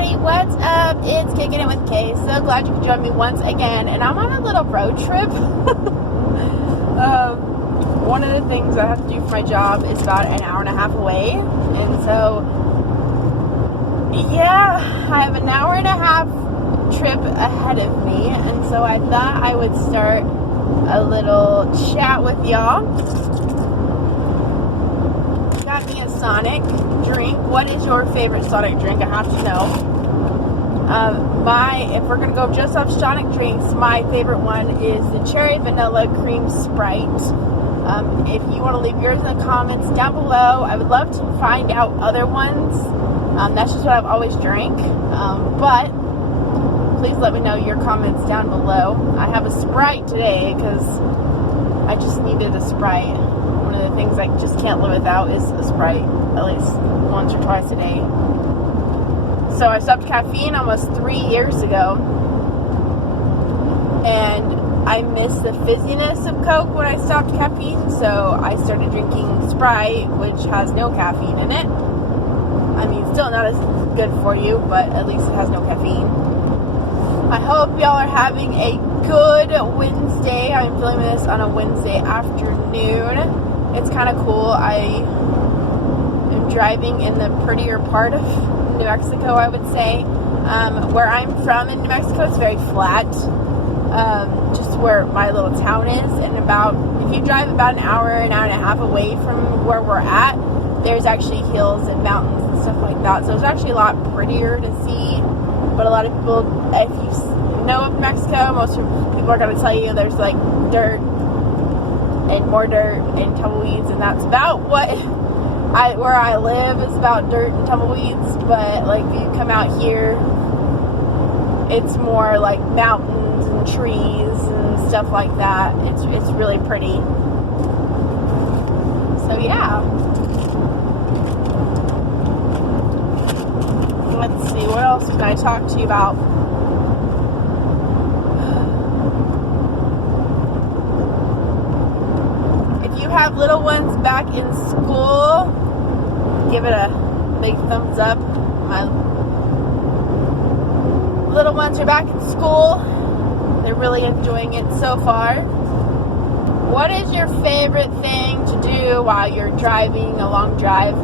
everybody, what's up? It's Kicking It with Kay. So glad you could join me once again. And I'm on a little road trip. One of the things I have to do for my job is about an hour and a half away. And so, yeah, I have an hour and a half trip ahead of me. And so I thought I would start a little chat with y'all. Got me a Sonic drink. What is your favorite Sonic drink? I have to know. If we're gonna go just off Sonic drinks, my favorite one is the cherry vanilla cream Sprite. If you want to leave yours in the comments down below, I would love to find out other ones. That's just what I've always drank. But please let me know your comments down below. I have a Sprite today because I just needed a Sprite. One of the things I just can't live without is a Sprite, at least once or twice a day. So I stopped caffeine almost 3 years ago, and I miss the fizziness of Coke when I stopped caffeine, so I started drinking Sprite, which has no caffeine in it. I mean, still not as good for you, but at least it has no caffeine. I hope y'all are having a good Wednesday. I'm filming this on a Wednesday afternoon. It's kind of cool. I am driving in the prettier part of New Mexico, I would say. Where I'm from in New Mexico, it's very flat. Just where my little town is. And if you drive about an hour and a half away from where we're at, there's actually hills and mountains and stuff like that. So it's actually a lot prettier to see. But a lot of people, if you know of Mexico, most people are going to tell you there's like dirt and more dirt and tumbleweeds, and that's about where I live is about dirt and tumbleweeds. But like if you come out here, it's more like mountains and trees and stuff like that. It's really pretty. So yeah. Let's see, what else can I talk to you about? If you have little ones back in school, give it a big thumbs up. My little ones are back in school. They're really enjoying it so far. What is your favorite thing to do while you're driving a long drive?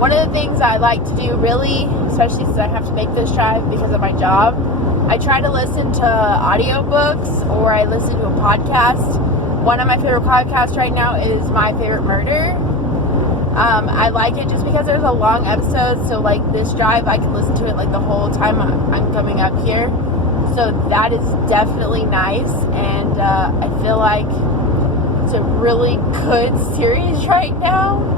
One of the things I like to do, really, especially since I have to make this drive because of my job, I try to listen to audiobooks or I listen to a podcast. One of my favorite podcasts right now is My Favorite Murder. I like it just because there's a long episode, so like this drive, I can listen to it like the whole time I'm coming up here. So that is definitely nice, and I feel like it's a really good series right now.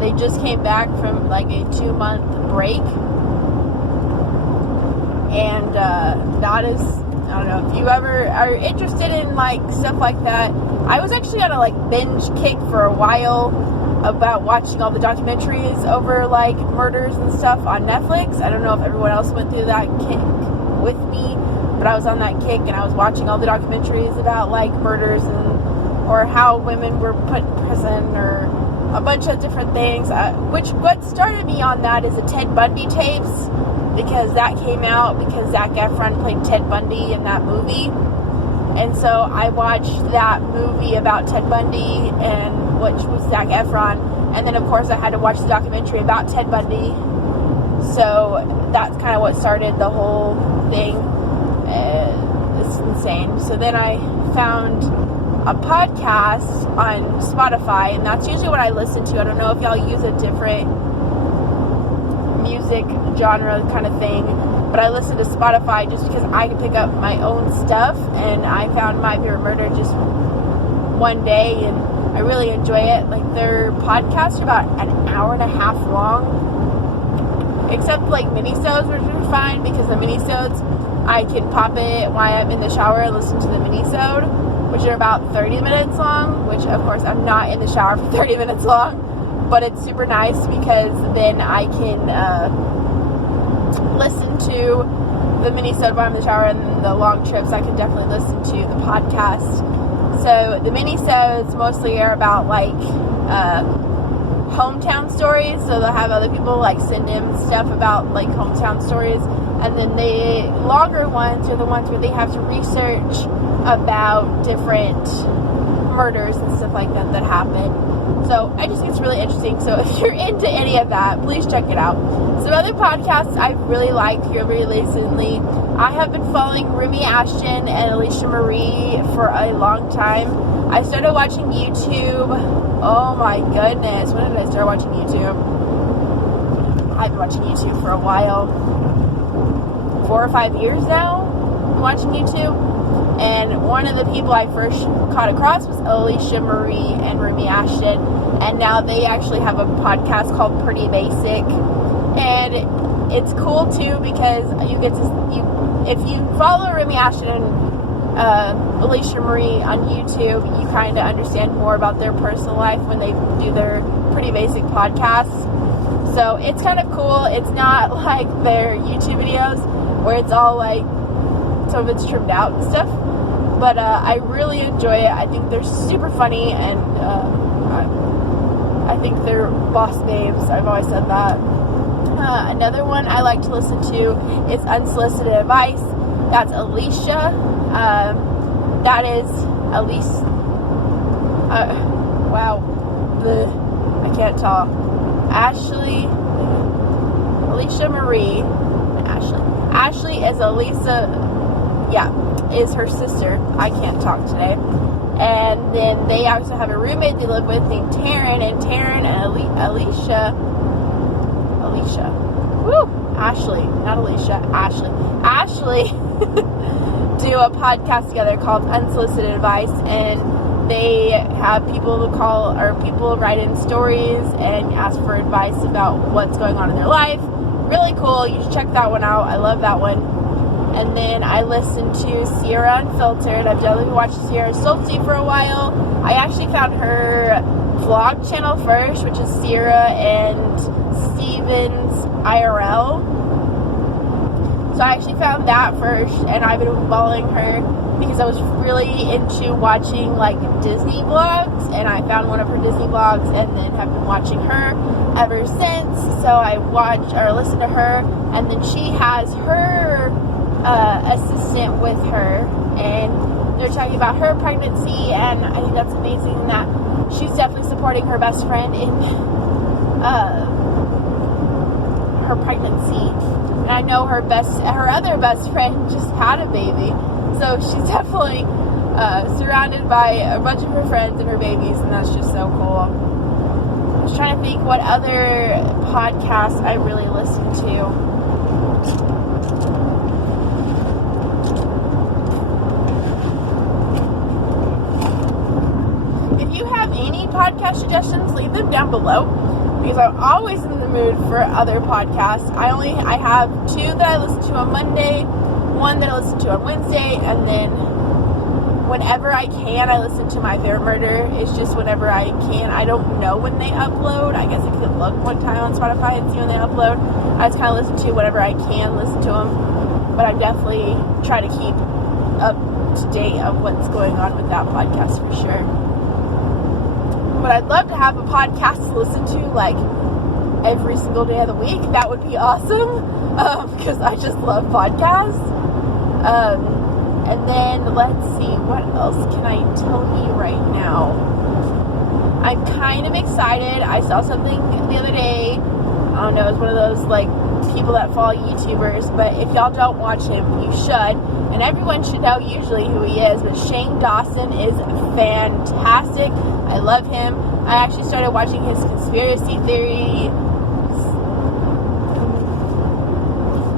They just came back from like a 2-month break, and that is, I don't know if you ever are interested in like stuff like that. I was actually on a like binge kick for a while about watching all the documentaries over like murders and stuff on Netflix. I don't know if everyone else went through that kick with me, but I was on that kick and I was watching all the documentaries about like murders or how women were put in prison or a bunch of different things. What started me on that is the Ted Bundy tapes, because that came out because Zac Efron played Ted Bundy in that movie. And so I watched that movie about Ted Bundy, and which was Zac Efron. And then, of course, I had to watch the documentary about Ted Bundy. So that's kind of what started the whole thing. It's insane. So then I found a podcast on Spotify, and that's usually what I listen to. I don't know if y'all use a different music genre kind of thing, but I listen to Spotify just because I can pick up my own stuff, and I found My Favorite Murder just one day, and I really enjoy it. Like, their podcasts are about an hour and a half long, except like mini-sodes, which are fine, because the mini-sodes, I can pop it while I'm in the shower and listen to the mini-sode, which are about 30 minutes long, which of course I'm not in the shower for 30 minutes long, but it's super nice because then I can listen to the mini-sode while I'm in the shower, and the long trips I can definitely listen to the podcast. So the mini-sodes mostly are about like hometown stories, so they'll have other people like send him stuff about like hometown stories, and then the longer ones are the ones where they have to research about different murders and stuff like that happen. So I just think it's really interesting. So if you're into any of that, please check it out. Some other podcasts I've really liked here recently, I have been following Rumi Ashton and Alicia Marie for a long time. I started watching YouTube. Oh my goodness, when did I start watching YouTube? I've been watching YouTube for a while. 4 or 5 years now, I'm watching YouTube. And one of the people I first caught across was Alicia Marie and Rumi Ashton. And now they actually have a podcast called Pretty Basic. And it's cool too because you get to, if you follow Rumi Ashton and Alicia Marie on YouTube, you kind of understand more about their personal life when they do their Pretty Basic podcasts. So it's kind of cool. It's not like their YouTube videos where it's all like, some of it's trimmed out and stuff. But I really enjoy it. I think they're super funny, and I think they're boss babes. I've always said that. Another one I like to listen to is Unsolicited Advice. That's Alicia. That is Elise. Wow. I can't talk. Alicia Marie. Ashley is is her sister. I can't talk today. And then they also have a roommate they live with named Taryn, and Taryn and Alicia. Ashley, not Alicia, Ashley do a podcast together called Unsolicited Advice, and they have people call, or people write in stories and ask for advice about what's going on in their life. Really cool. You should check that one out. I love that one. And then I listen to Sierra Unfiltered. I've definitely watched Sierra Salty for a while. I actually found her vlog channel first, which is Sierra and Steven's IRL. So I actually found that first, and I've been following her because I was really into watching like Disney vlogs, and I found one of her Disney vlogs and then have been watching her ever since. So I watch or listen to her, and then she has her assistant with her, and they're talking about her pregnancy, and I think that's amazing that she's definitely supporting her best friend in her pregnancy. And I know her other best friend just had a baby, so she's definitely surrounded by a bunch of her friends and her babies, and that's just so cool. I was trying to think what other podcasts I really listen to. Podcast suggestions, leave them down below, because I'm always in the mood for other podcasts. I have 2 that I listen to on Monday, 1 that I listen to on Wednesday, and then whenever I can, I listen to My Favorite Murder. It's just whenever I can. I don't know when they upload. I guess I could look one time on Spotify and see when they upload. I just kind of listen to whenever I can listen to them, but I definitely try to keep up to date of what's going on with that podcast for sure. But I'd love to have a podcast to listen to like every single day of the week. That would be awesome, because I just love podcasts. And then let's see, what else can I tell you right now? I'm kind of excited. I saw something the other day. I don't know, it's one of those like people that follow YouTubers, but if y'all don't watch him, you should. And everyone should know usually who he is, but Shane Dawson is fantastic. I love him. I actually started watching his conspiracy theory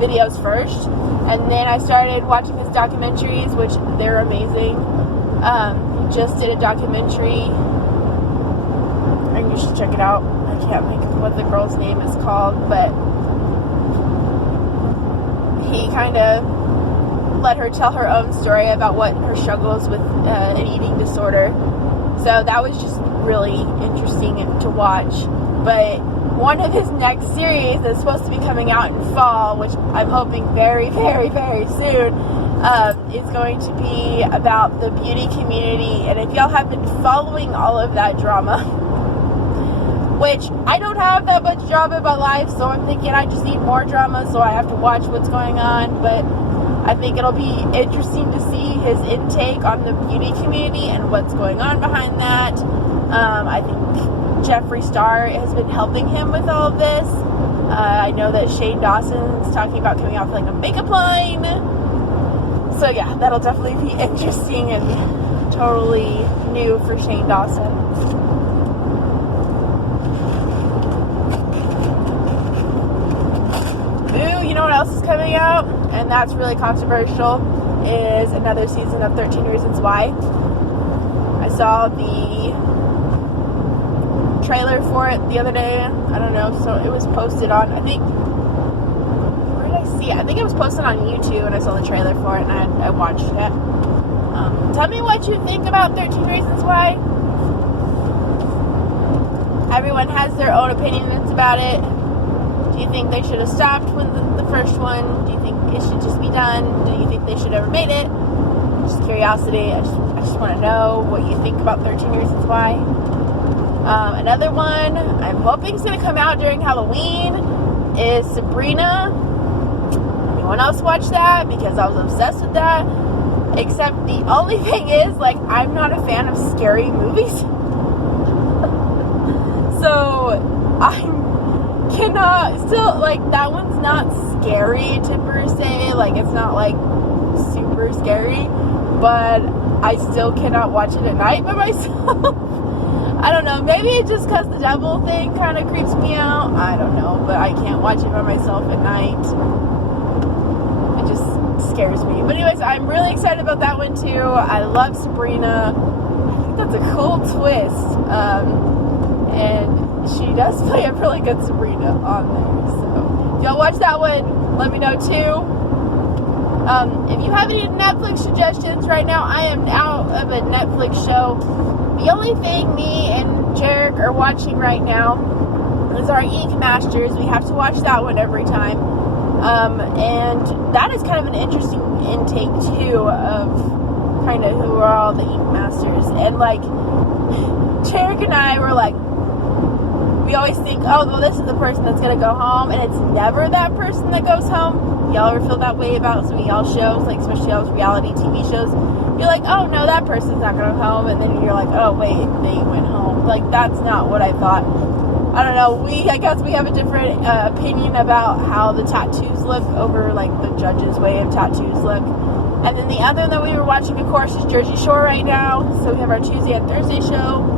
videos first, and then I started watching his documentaries, which they're amazing. He just did a documentary, and you should check it out. I can't think of what the girl's name is called, but he kind of let her tell her own story about what her struggles with an eating disorder. So that was just really interesting to watch. But one of his next series is supposed to be coming out in fall, which I'm hoping very, very, very soon, is going to be about the beauty community. And if y'all have been following all of that drama which I don't have that much drama in my life, so I'm thinking I just need more drama, so I have to watch what's going on. But I think it'll be interesting to see his intake on the beauty community and what's going on behind that. I think Jeffree Star has been helping him with all of this. I know that Shane Dawson's talking about coming out with like a makeup line. So yeah, that'll definitely be interesting and totally new for Shane Dawson. Ooh, you know what else is coming out? And that's really controversial, is another season of 13 Reasons Why. I saw the trailer for it the other day. I don't know, so it was posted on, I think, where did I see it? I think it was posted on YouTube, and I saw the trailer for it, and I watched it. Tell me what you think about 13 Reasons Why. Everyone has their own opinions about it. Do you think they should have stopped when the first one? Do you think it should just be done? Do you think they should have ever made it? Just curiosity. I just want to know what you think about 13 Reasons Why. Another one I'm hoping is going to come out during Halloween is Sabrina. Anyone else watch that? Because I was obsessed with that. Except the only thing is, like, I'm not a fan of scary movies. So I cannot still, like, that one's not scary to per se. Like, it's not like super scary, but I still cannot watch it at night by myself. I don't know, maybe it's just because the devil thing kind of creeps me out. I don't know, but I can't watch it by myself at night. It just scares me. But anyways, I'm really excited about that one too. I love Sabrina. I think that's a cool twist. And she does play a really good Sabrina on there. So if y'all watch that one, let me know too. If you have any Netflix suggestions right now, I am out of a Netflix show. The only thing me and Jarek are watching right now is our Ink Masters. We have to watch that one every time. And that is kind of an interesting intake too of kind of who are all the Ink Masters. And like, Jarek and I were like, we always think, oh, well, this is the person that's going to go home, and it's never that person that goes home. Y'all ever feel that way about some of y'all shows, like especially y'all's reality TV shows? You're like, oh, no, that person's not going to go home, and then you're like, oh, wait, they went home. Like, that's not what I thought. I don't know, I guess we have a different opinion about how the tattoos look over, like, the judge's way of tattoos look. And then the other that we were watching, of course, is Jersey Shore right now. So we have our Tuesday and Thursday show.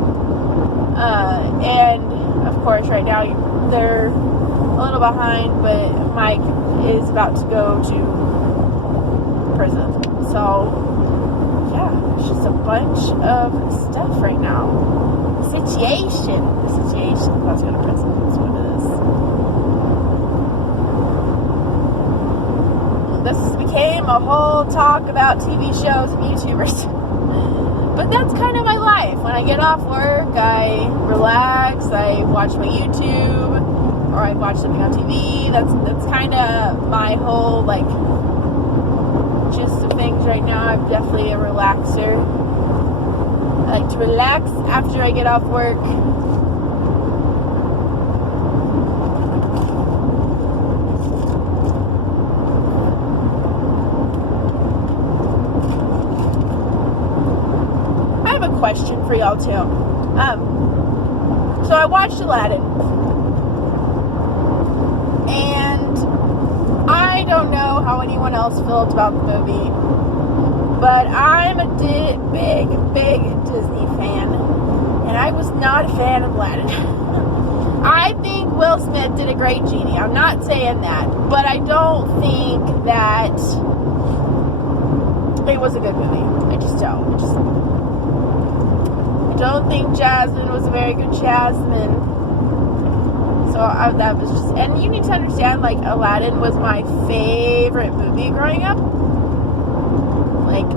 And of course, right now they're a little behind, but Mike is about to go to prison. So, yeah, it's just a bunch of stuff right now. The situation. About to go to prison. That's what it is. This became a whole talk about TV shows and YouTubers. But that's kind of my life. When I get off work, I relax, I watch my YouTube, or I watch something on TV. That's kind of my whole, like, gist of things right now. I'm definitely a relaxer. I like to relax after I get off work. Question for y'all too. So I watched Aladdin, and I don't know how anyone else felt about the movie, but I'm a big Disney fan, and I was not a fan of Aladdin. I think Will Smith did a great genie. I'm not saying that, but I don't think that it was a good movie. I just don't. I don't think Jasmine was a very good Jasmine. So that was just, and you need to understand, like, Aladdin was my favorite movie growing up. Like,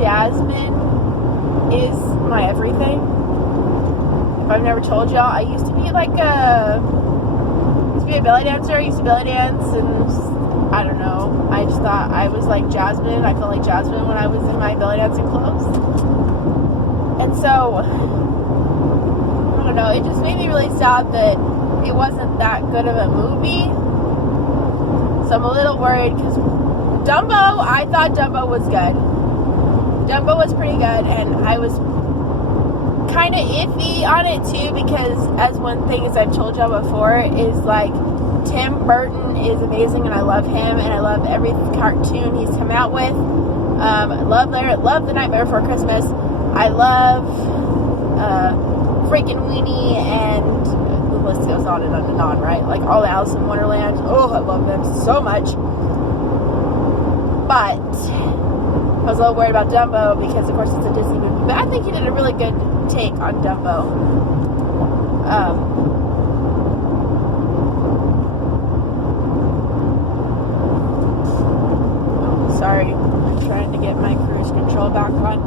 Jasmine is my everything. If I've never told y'all, I used to be like a belly dancer. I used to belly dance, and I don't know. I just thought I was like Jasmine. I felt like Jasmine when I was in my belly dancing clothes. And so, I don't know, it just made me really sad that it wasn't that good of a movie. So I'm a little worried because Dumbo, I thought Dumbo was good. Dumbo was pretty good, and I was kind of iffy on it too, because as one thing, as I've told y'all before, is like Tim Burton is amazing, and I love him, and I love every cartoon he's come out with. I love The Nightmare Before Christmas. I love freaking Weenie, and the list goes on and on, right? Like all the Alice in Wonderland. Oh, I love them so much. But I was a little worried about Dumbo because, of course, it's a Disney movie. But I think he did a really good take on Dumbo. Sorry, I'm trying to get my cruise control back on.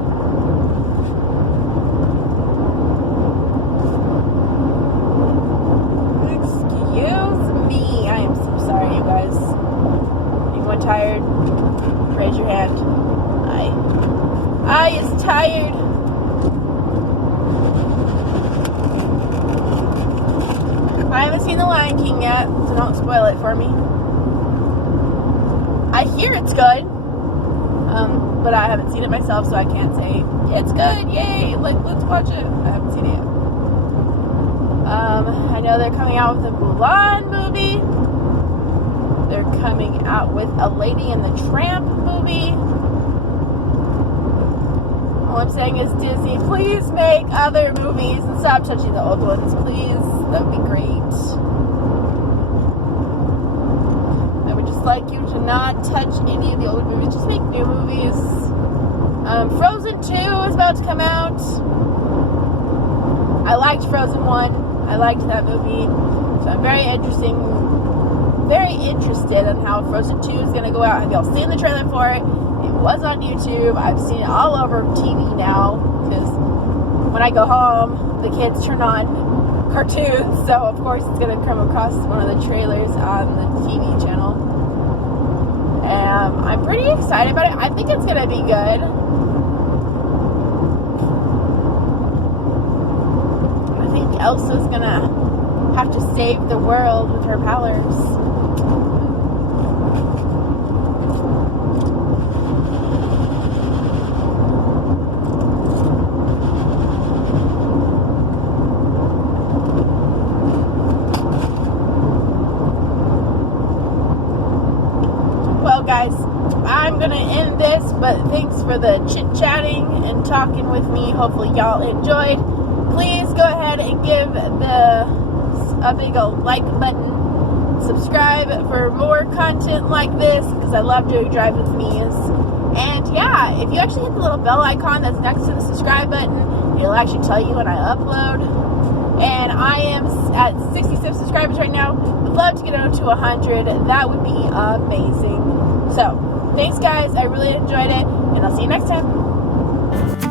Excuse me. I am so sorry, you guys. Anyone tired? Raise your hand. I is tired. I haven't seen The Lion King yet, so don't spoil it for me. I hear it's good, but I haven't seen it myself, so I can't say it's good. Yay! Let's watch it. I haven't seen it yet. I know they're coming out with a Mulan movie. They're coming out with a Lady and the Tramp movie. All I'm saying is, Disney, please make other movies and stop touching the old ones, please. That would be great. I would just like you to not touch any of the older movies. Just make new movies. Frozen 2 is about to come out. I liked Frozen 1. I liked that movie. So I'm very interested in how Frozen 2 is going to go out. Have y'all seen the trailer for it? It was on YouTube. I've seen it all over TV now, because when I go home, the kids turn on cartoons, so of course it's going to come across one of the trailers on the TV channel. I'm pretty excited about it. I think it's going to be good. I think Elsa's going to have to save the world with her powers. Well, guys, I'm going to end this, but thanks for the chit-chatting and talking with me. Hopefully y'all enjoyed. Please go ahead and give a big old like button. Subscribe for more content like this, because I love doing Drive With Me's. And yeah, if you actually hit the little bell icon that's next to the subscribe button, it'll actually tell you when I upload. And I am at 67 subscribers right now. Would love to get on to 100. That would be amazing. So, thanks guys. I really enjoyed it, and I'll see you next time.